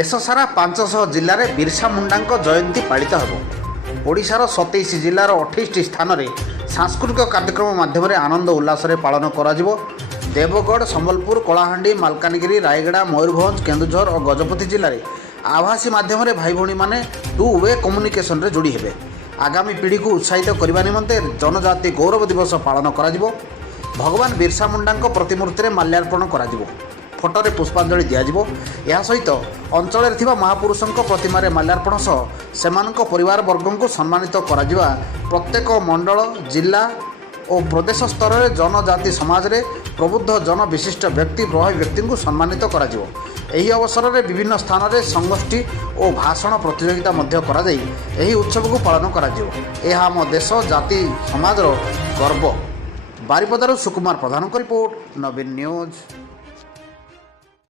देश सारा 500 जिले में बिरसा मुंडा जयंती पालित हो। ओडिशार 27 जिलार 28 स्थान में सांस्कृतिक कार्यक्रम माध्यम आनंद उल्लास पालन करा जिवो। देवगढ़, संबलपुर, कलाहांडी, मालकानगिरी, रायगड़ा, मयूरभंज, केन्दुझर और गजपति जिले में आभासी माध्यम भाई भौणी मैंने टू वे कम्युनिकेशन रे जोड़ी हेबे। आगामी पीढ़ी को उत्साहित करने निमंते जनजाति गौरव दिवस पालन करा जिवो। भगवान बिरसा मुंडा प्रतिमूर्ति में माल्यार्पण करा जिवो। फोटोरे पुष्पांजलि दियाजिवो। यह सहित अंचल थिबा महापुरुषों प्रतिमारे माल्यार्पण सह सेमानक परिवार वर्गों को सम्मानित करा जिवा। प्रत्येक मंडल, जिला और प्रदेश स्तर में जनजाति समाज रे प्रबुद्ध जन विशिष्ट व्यक्ति प्रभावी व्यक्ति को सम्मानित करा जिवो। एही अवसर में विभिन्न स्थान में संगोष्ठी और भाषण प्रतियोगिता मध्य करा जाई एही उत्सव को पालन करा जिवो। यह आम देश जाति समाज गर्व। बारिपदारू सुकुमार प्रधान रिपोर्ट, नवीन न्यूज।